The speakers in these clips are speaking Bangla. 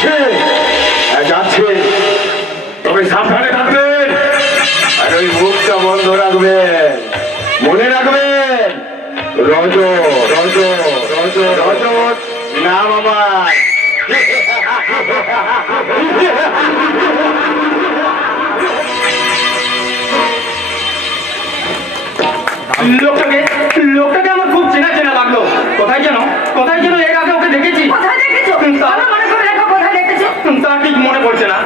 যাচ্ছে যাচ্ছে, তবে সাবধানে থাকবেন আর ওই মুখটা বন্ধ রাখবেন। মনে রাখবেন রজ রজ রজ রজত নাম আমার। লোকটাকে আমার খুব চেনা চেনা লাগলো। কোথায় যেন এর আগে ওকে দেখেছি। তা ঠিক মনে পড়ছে না।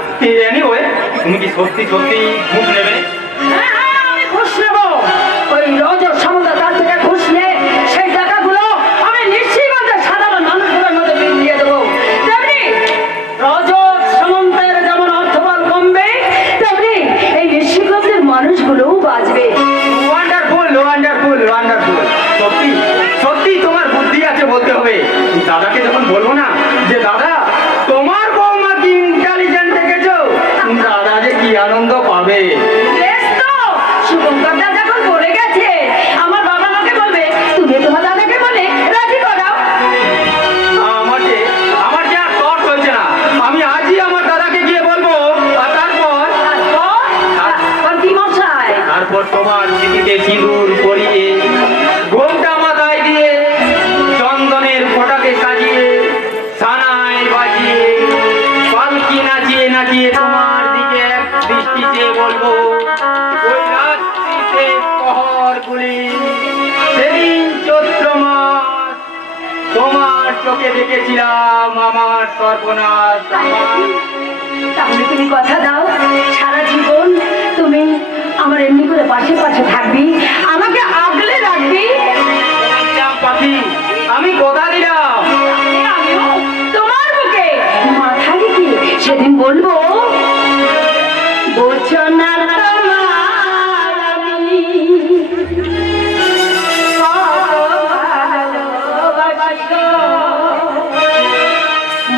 এনিওয়ে, তুমি কি সত্যি সত্যি ঘুষ নেবে? আমি ঘুষ নেব। ওই রজত সামন্তের কাছ থেকে ঘুষ নিয়ে সেই টাকাগুলো আমি নিশ্চিতভাবে সাধারণ মানুষগুলোর মধ্যে বিলিয়ে দেবো। তেমনি রজত সামন্তের যেমন অর্থবল কমবে, তেমনি এই নিশ্চিতভাবে মানুষগুলোও বাঁচবে। Wonderful wonderful wonderful. সত্যি সত্যি তোমার বুদ্ধি আছে বলতে হবে। দাদাকে যখন বলবো না যে দাদা তোমার বৌমা কি ইন্টেলিজেন্ট দেখেছো, দাদা যে কি আনন্দ পাবে। বেশ তো, শুভঙ্কর দা যখন বলে গেছে, আমার বাবা আমাকে বলবে তুমি তোমার দাদাকে বলে রাজি করাও। আমার যে আর তর চলছে না। আমি আজই আমার দাদাকে গিয়ে বলবো। আর তারপর কি মশাই? তারপর তোমার স্মৃতিতে সিঁদুর পরিয়ে, ঘোমটা মাথায় দিয়ে, চন্দনের ফোঁটাকে সাজিয়ে, সানাই বাজিয়ে, পালকি নাচিয়ে নাচিয়ে তোমার দিকে এক দৃষ্টি চেয়ে বলবো, ওই রাত্রিতে প্রহরগুলি, সেদিন চৈত্র মাস, তোমার চোখে দেখেছিলাম আমার সর্বনাশ। তাহলে তুমি কথা দাও, সারা জীবন তুমি আমার এমনি করে পাশে পাশে থাকবি, আমাকে আগলে রাখবি। পাখি, আমি কথা দিলাম। আমিও তোমার বুকে মাথা রেখে সেদিন বলবো, বোঝো না তোমার আমি ভালোবাসি গো,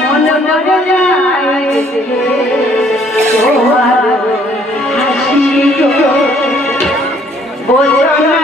মন মরে যায় তোমার হাসি গো, বোঝো না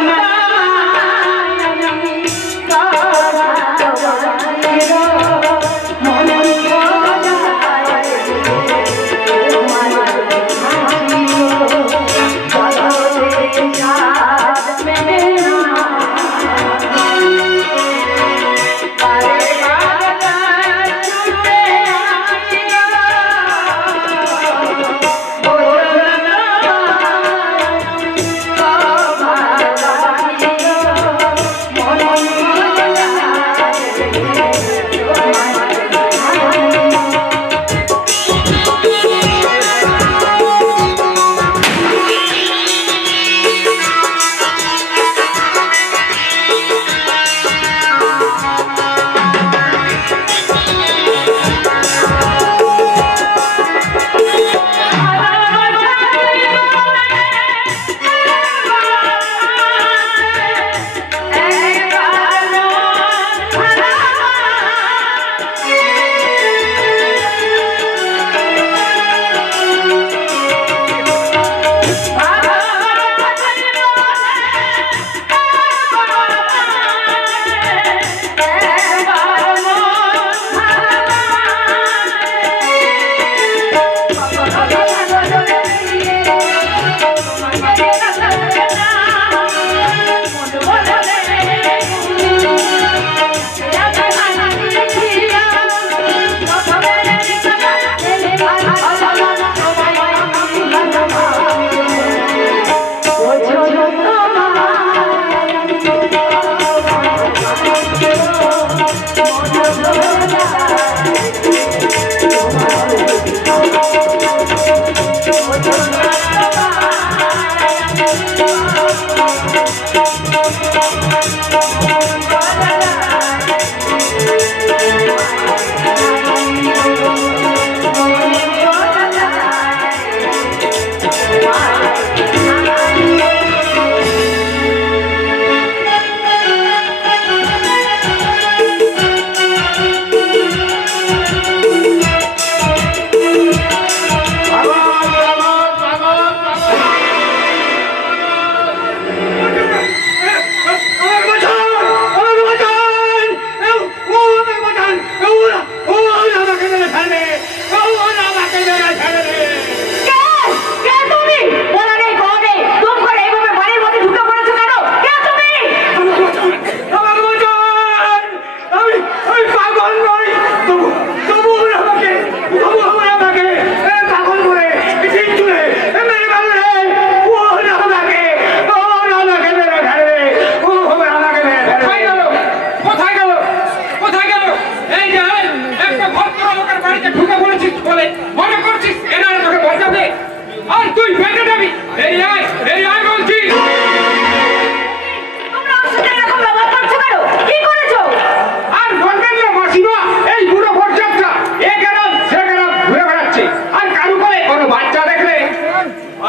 যাচ্ছে, আর কারু করে কোনো বাচ্চা দেখলে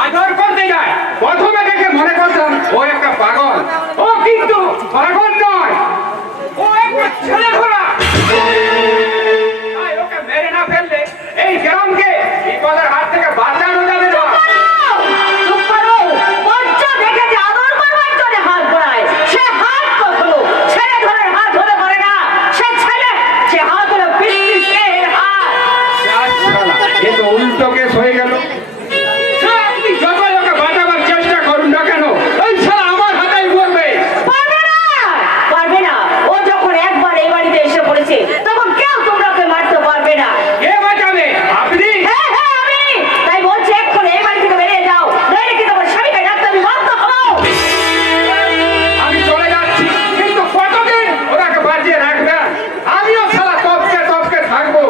আদর করতে যায়। প্রথমে দেখে মনে করতাম ও একটা পাগল, ও কিন্তু পাগল নয়, ও একটা ছেলে ঘোড়া। তাই ওকে মেরে না ফেললে এই গ্রামকে বিপদের হাত থেকে বাঁচানো যাবে না। চুপ করো। বাচ্চা দেখে যে আদর করবার জন্য হাত বাড়ায়, সে হাত কখনো ছেলে ধরে হাত হলে করে না। সে ছেলে যে হাত হলো পিতৃষ্ণের হাত। এ তো উল্টো কেস হয়ে গেল। আপনি যতই ওকে বাঁচাবার চেষ্টা করুন না কেন, ওই শালা আমার হাতেই পড়বে। পারবে না, পারবে না। ও যখন একবার এই বাড়িতে এসে পড়েছে তখন কেউ তোমরা ওকে মারতে পারবে না। কে বাঁচাবে? আপনি? হ্যাঁ হ্যাঁ আমি। তাই বলছি এক্ষুনি এই বাড়ি থেকে বেরিয়ে যাও, নইলে কি তোমার স্বামীকে ডাকতে আমি বাধ্য হবো। আমি চলে যাচ্ছি, কিন্তু কতদিন ওনাকে বাঁচিয়ে রাখবে? আমিও শালা তপকে তপকে থাকবো।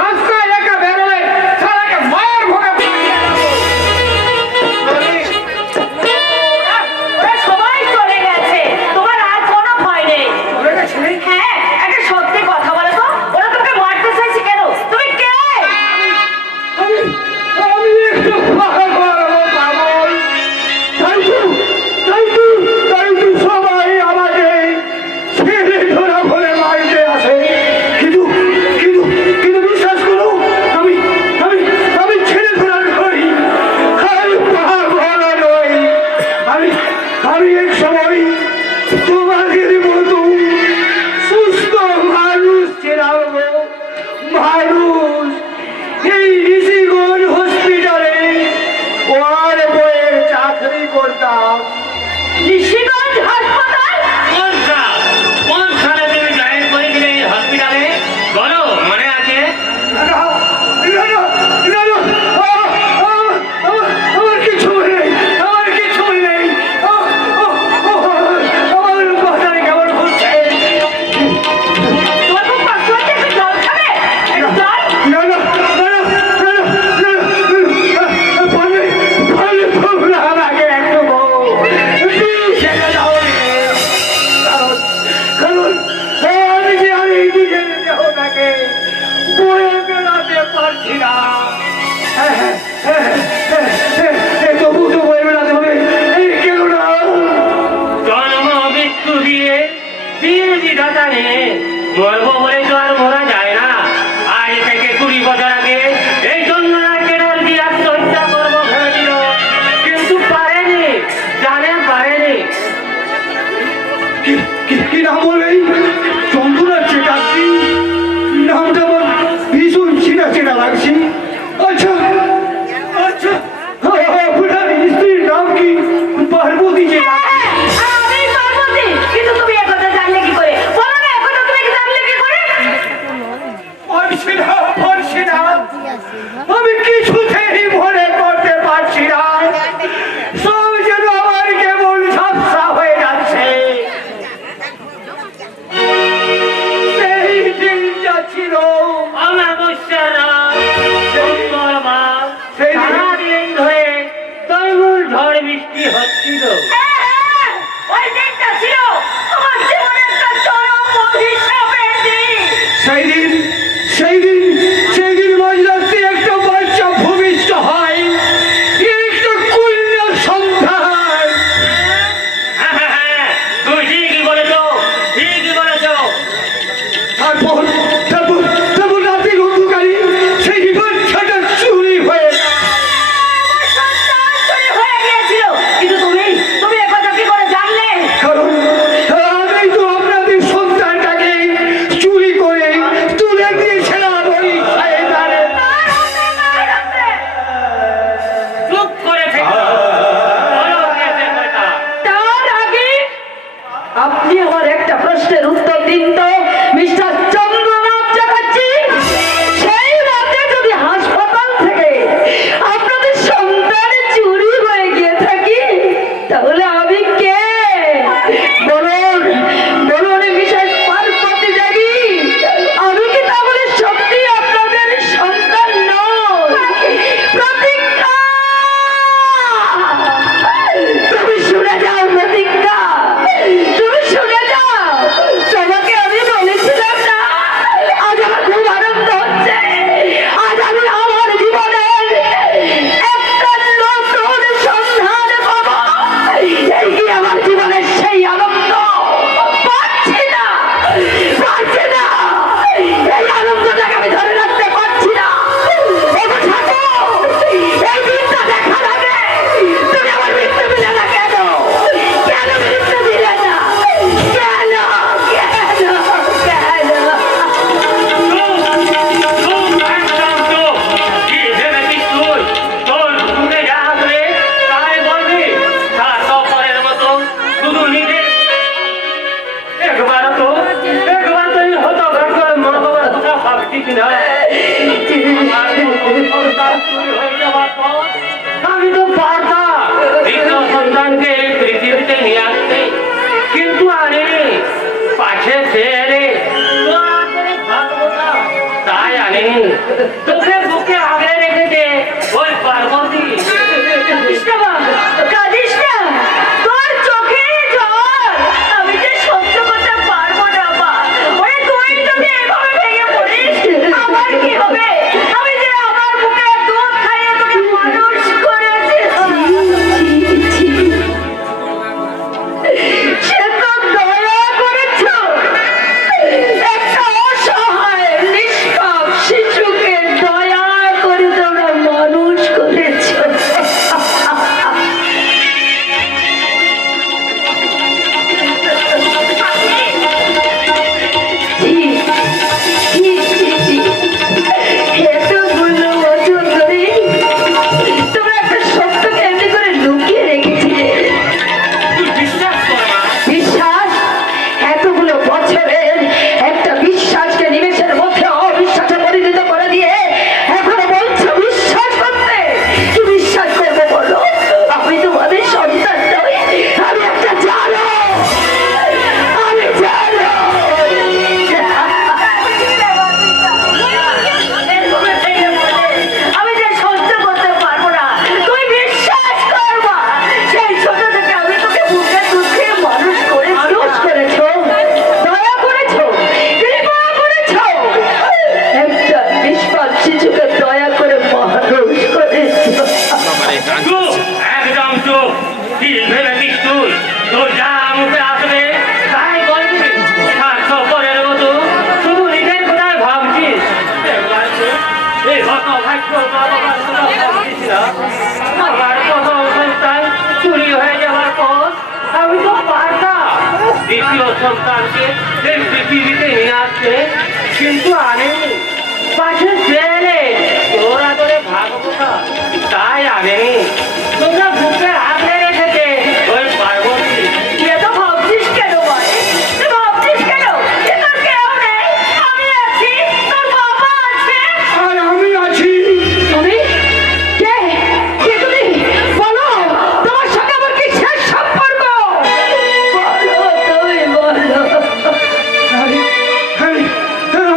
রাস্তায় একা বেরোলে শালাকে মায়ের ভোগে পাঠিয়ে দেবো। ওরা সবাই চলে গেছে, তোমার আর কোনো ভয় নেই। চলে গেছে? হ্যাঁ, একটা সত্যি কথা বলো তো, ওরা তোমাকে মারতে চাইছে কেন? তুমি কে? আমি একটু পাগল, পাগল। তাই তো সবাই আমাকে ছেলে ধরা বলে মারতে আসে। কিন্তু কিন্তু কিন্তু বিশ্বাস করো, আমি আমি আমি ছেলে ধরা নই, আমি পাগল নই। আমি আমি এক সময় তোমাদের মতো সুস্থ মানুষ ছিলাম গো, মানুষ। এই ঋষিগঞ্জ হসপিটালে ওয়ার বইয়ের চাকরি করতাম। ঋষিগঞ্জ হাসপাতাল? কোন সালে তুমি জয়েন করেছিলে এই হসপিটালে? বলো, মনে আছে? আমার কিছু নেই, আমার কিছু নেই। আমার মাথায় কেমন ঘুরছে। তোমার খুব কষ্ট হচ্ছে, একটু জল খাবে? একটু জল? তোমরা আমাকে একটু ছেড়ে দাও। কারণ আমি যে আর এই দিকে দেহটাকে বয়ে বেড়াতে পারছি না। তবু তো বয়ে বেড়াতে হবে, এই কেন না? জন্ম মৃত্যু দিয়ে দিন বিধাতা নেই, মরবো বলে তো আর মরা যায় না। আজ থেকে 20 বছর আগে এই জন্যরা কেরল দিয়ে আত্মহত্যা করবো ভেবেছিল, কিন্তু পারেনি, জানে পারেনি। কি নাম বলে? চন্দ্রনাথ চ্যাটার্জি। নামটা আমার ভীষণ চেনা চেনা লাগছে। আচ্ছা আচ্ছা, আপনার স্ত্রীর নাম কি? পার্বতী চ্যাটার্জি। হ্যাঁ, আমি পার্বতী। কিন্তু তুমি এ কথা জানলে কি করে? বলো না, এ কথা তুমি জানলে কি করে? পারছি না, আমি কিছুতেই মনে করতে পারছি না। সব যেন আমার কেমন ঝাপসা হয়ে যাচ্ছে। সেই দিনটা ছিল অমাবস্যা রাত, মঙ্গলবার, সেই দিন- সারাদিন ধরে তৈমুর ঝড় বৃষ্টি হচ্ছিল। হ্যাঁ, হ্যাঁ, ওই দিনটা ছিল আমার জীবনের একটা চরম অভিশাপের দিন। সেই দিন মাঝরাত্রি একটা বাচ্চা ভূমিষ্ঠ হয়, একটা কন্যা সন্তান। হ্যাঁ, তুই ঠিকই বলেছো, ঠিকই বলেছো। তারপর তারপর তারপর রাতের অন্ধকারে সেই বাচ্চাটা চুরি হয়ে যায়। আমার সন্তান চুরি হয়ে গিয়েছিল। কিন্তু তুমি এ কথা কি করে জানলে? কারণ তাই আমি তোকে বুকে আগলে রেখেছে ওই পার্বতী। কাঁদিস না বাবা, কাঁদিস না। তোর চোখের জল আমি যে সহ্য করতে পারবো না মা। ওরে তুই যদি এভাবে ভেঙে পড়িস, আমার কি হবে? আমি যে আমার বুকে দুধ খাইয়ে তোকে মানুষ করেছি। সে তো দয়া করেছ। একটা অসহায় নিষ্পাপ শিশুকে দয়া করে তোমরা মানুষ করেছ। জি, জি, জি, জি। এতগুলো বছর ধরে তোমরা একটা সত্যকে এমনি করে লুকিয়ে রেখেছিলে। তুই বিশ্বাস কর মা। বিশ্বাস? এতগুলো বছরের একটা বিশ্বাসকে নিমেষের মধ্যে অবিশ্বাসে পরিণত করে দিয়ে এখনো বলছো বিশ্বাস করতে। কি বিশ্বাস করবো বলো? আমি তোমাদের সন্তান নই, আমি একটা জানো, আমি জানো। আমি যে সহ্য করতে পারবো না, তুই বিশ্বাস করবা। সেই ছোট থেকে আমি তোকে বুকে দুধ খেয়ে মানুষ করেছি। দোষ করেছো, দয়া করেছো, কৃপা করেছো। একটা নিষ্পাপ শিশুকে দয়া করে মানুষ করেছো। চুপ, একদম চুপ। কি ভেবেছিস তুই? তোর যা মুখে আসবে তাই বলবি। স্বার্থপরের মতো শুধু নিজের কথাই ভাবছিস। একবার তো এই হতভাগ্য বাবার কথা ভাবছিস না? আমার প্রথম সন্তান চুরি হয়ে যাওয়ার পর আমি তো পারতাম দ্বিতীয় সন্তানকে এই পৃথিবীতে নিয়ে আসতে, কিন্তু আমি পাশে ছেলে তোরা তোরে ভাগবো না, তাই আমি তোমরা বুকে আগলে রেখেছে ওই পার্বতী। এত ভাবছিস কেন ভাই? তুই ভাবছিস কেন? যে তোর কেউ নেই, আমি আছি, তোর বাবা আছে। আর আমি আছি। তুমি কে? কে তুমি? বলো, তোমার সঙ্গে আমার কি শেষ সম্পর্ক? বলো, তুমি বলো। আমি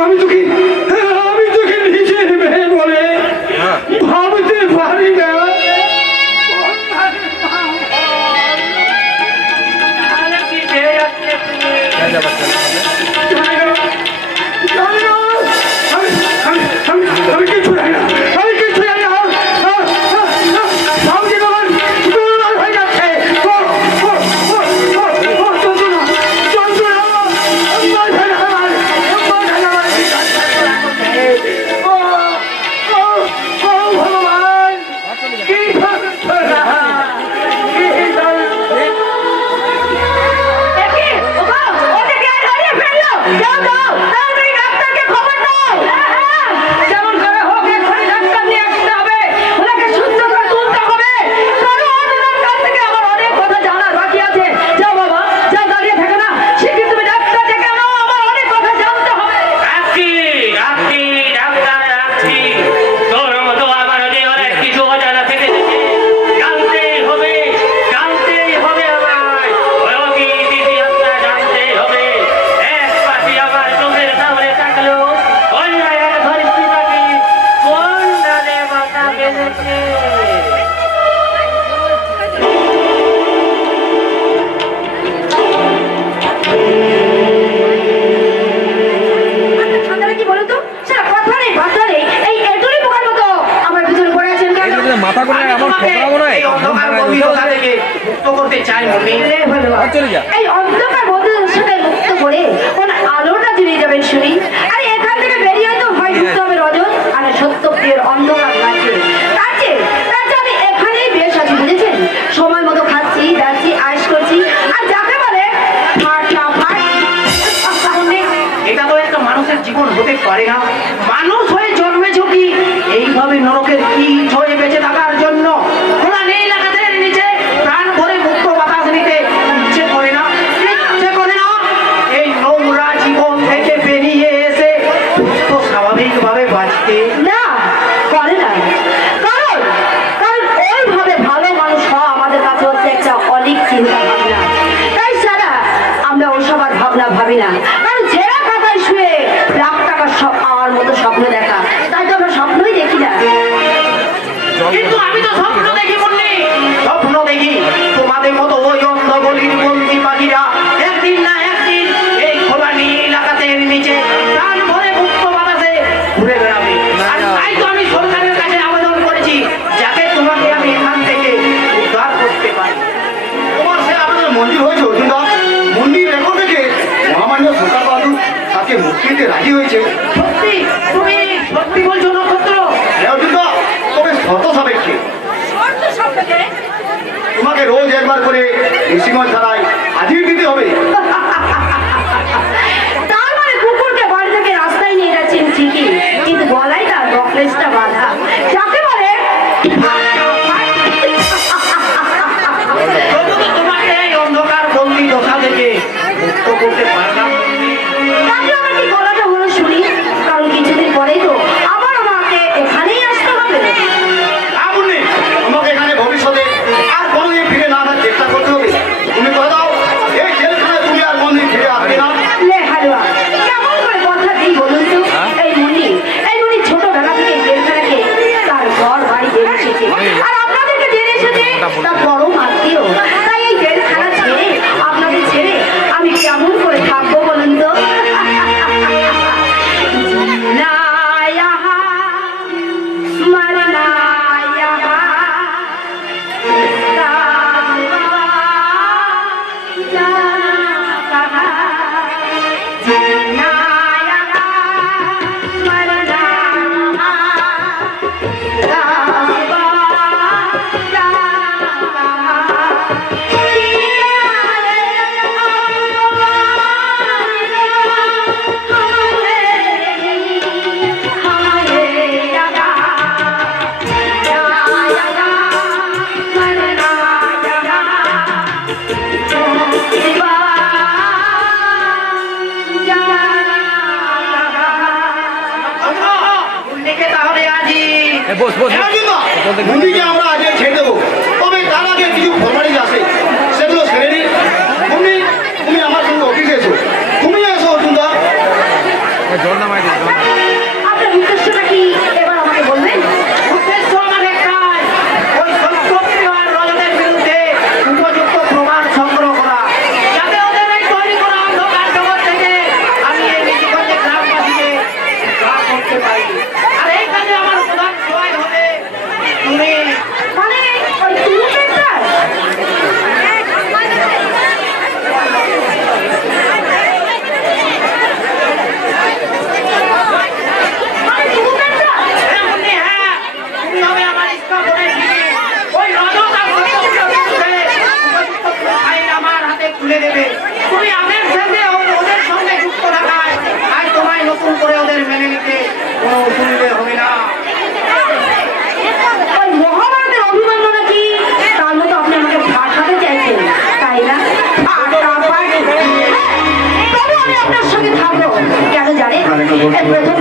আমি তোকে নিজের মেয়ে বলে ভাবতে পারি না। তাহলে কি পেয়ে যাচ্ছে তুমি? আমি কিছু জানি না, আমি কিছু জানি না। ভাবছি তোমার দুর্বল হয়ে যাচ্ছে। যন্ত্রণা মাথায় আমার। ভগবান কি যন্ত্রণা, কি যন্ত্রণা। একে, ওগো, ওটাকে আর হারিয়ে ফেললো। দাও, দাও, তাড়াতাড়ি ডাক্তারকে খবর দাও। যেমন করে হোক এক্ষুনি ডাক্তার নিয়ে আসতে হবে। ওনাকে সুস্থ করে তুলতে হবে। কারণ ওনার কাছ থেকে আমার অনেক কথা জানার বাকি আছে। যাও বাবা, যাও, দাঁড়িয়ে থেকো না। শিগগির তুমি ডাক্তার ডেকে আনো, আমার অনেক কথা জানতে হবে। রাখছি, রাখছি, ডাক্তার রাখছি। তোর মতো আমার যে অনেক কিছু অজানা থেকে গেছে। জানতেই হবে, জানতেই হবে আমায়। রোগী ইতিহাসটা জানতেই হবে। এক পাশে আমার চোখের সামনে থাকলো অন্য এক ধরিত্রী পাখি কোন ডালে মাথা বেঁধেছে। ঠান্ডাটা কি বলো তো? সেটা কথা নেই, বার্তা নেই। এই এঁটুলি পোকার মতো আমার পিছনে পড়ে আছেন কেন? মাথা করে আমি এমন তোমাকে ঠোকরা মনে হয় এই অন্ধকার গভীরতা থেকে মুক্ত করতে চাই মন্দির। এ ভগবান। চলে যা। এই অন্ধকার বন্ধুদের সাথে মুক্ত করে কোন আলোটা জ্বালিয়ে যাবেন শুনি। আরে এখান থেকে বেরিয়ে তো হয় ঢুকতে হবে রজত আর সত্য প্রিয়ের অন্ধকার লাগছে। তার চেয়ে আমি এখানেই বেশ আছি, বুঝেছেন? সময় মতো খাচ্ছি, যাচ্ছি, আয়েশ করছি, আর যাকে বলে ফাটাফাট। এটা তো একটা মানুষের জীবন হতে পারে না। মানুষ হয়ে জন্মেছো কি এইভাবে নরকের কীট হয়ে বেঁচে থাকার জন্য? খোলা নেই লাগাতে নিচে প্রাণ ভরে মুক্ত বাতাস নিতে ইচ্ছে করে না, ইচ্ছে করে না। এই নোংরা জীবন থেকে বেরিয়ে এসে সুস্থ স্বাভাবিকভাবে বাঁচতে। না, করে না। কারণ ওইভাবে ভালো মানুষ হওয়া আমাদের কাছে হচ্ছে একটা অলিক চিন্তা ভাবনা। তাই ছাড়া আমরা ওসব আর ভাবনা ভাবি না। কারণ ছেঁড়া কাঁথায় শুয়ে লাখ টাকার আমার মতো স্বপ্ন দেখা স্বপ্নই দেখি না। কিন্তু আমি তো স্বপ্ন দেখি বললি, স্বপ্ন দেখি তোমাদের মতো ওই অন্ধগলির বন্দি পাখিরা একদিন না একদিন এই খোলা নীল আকাশের নিচে প্রাণ ভরে মুক্ত বাতাসে ঘুরে বেড়াবে। আর তাই তো আমি সরকারের কাছে আবেদন করেছি, যাতে তোমাকে আমি এখান থেকে উদ্ধার করতে পারি। তোমার সে আপনাদের মন্দির হয়েছে অর্জুনদা, মন্দির রেকর্ড দেখে মহামান্য সরকার বাহাদুর তাকে মুক্তি দিতে রাজি হয়েছে। সত্যি, তুমি সত্যি বলছো নক্ষত্র? হ্যাঁ অর্জুনদা, তবে শর্ত সাপেক্ষে শর্ত সাপেক্ষে? তোমাকে রোজ একবার করে ঋষিগঞ্জ থানায় হাজির দিতে হবে। তার মানে কুকুরকে বাড়ি থেকে রাস্তায় নিয়ে যাচ্ছেন ঠিকই, কিন্তু গলায় তার নকলেসটা বাঁধা, যাকে বলে তবু তো তোমাকে এই অন্ধকার বন্দি দশা থেকে মুক্ত করতে পারলাম। তাহলে আমার কি গলাটা হলো শুনি, কারণ কিছুদিন পরেই তো আবার আমাকে এখানেই আসতে হবে। আমুনি, তোমাকে এখানে ভবিষ্যতে আর কোনোদিন ফিরে না আসার চেষ্টা করতে হবে। তুমি কথা দাও, এই জেলখানায় তুমি আর কোনোদিন ফিরে আসবে না। লে হালুয়া, কেমন করে কথা দিই বলুন তো? এই মুনি ছোটবেলা থেকে জেলখানাকে তার ঘর বাড়ি জেনে এসেছে, আর আপনাদেরকে জেনে এসেছে তার বড় আত্মীয়। তাই এই জেলখানা ছেড়ে, আপনাদের ছেড়ে আমি কেমন করে থাকবো বলুন তো? না ইহা মরনা ইহা মুন্নিকে তাহলে আজই হ্যাঁ অর্জুনদা, মুন্নিকে আমরা আজকে ছেড়ে দেবো, তবে তার আগে কিছু ফরমালিটি আছে, সেগুলো সেরে নিই। মুন্নি, তুমি আমার সঙ্গে অফিসে এসো। তুমি এসো অর্জুনদা। আপনার উদ্দেশ্যটা কি এবার আমাকে বলবেন? উদ্দেশ্য আমার একটাই, ওই সম্পত্তি আর রজতের বিরুদ্ধে উপযুক্ত প্রমাণ সংগ্রহ করা, যাতে ওদের এই তৈরি করা অন্ধকার জগৎ থেকে আমি এই ঋষিগঞ্জের গ্রামবাসীকে উদ্ধার করতে পারি। আর এই কাজে আমার প্রধান সহায় হবে তুমি। মানে ওই তুলুপের চাষ? মানে তুলুপের চাষ? হ্যাঁ মুন্নি, হ্যাঁ, তুমি হবে আমার স্থাপনের ভিড়ে। ওই রজত আর সত্যের বিরুদ্ধে উপযুক্ত আইন আমার হাতে তুলে দেবে। তুমি আমের শেষে ওদের সঙ্গে যুক্ত থাকায় আজ তোমায় নতুন করে ওদের মেনে নিতে কোনো অসুবিধে হবে না। ওই মহাভারতের অভিমন্যু নাকি তার মতো আপনি আমাকে ফাঁসাতে চাইছেন, তাই না? তবে আমি আপনার সঙ্গে থাকবো, কেন জানেন? এই প্রথম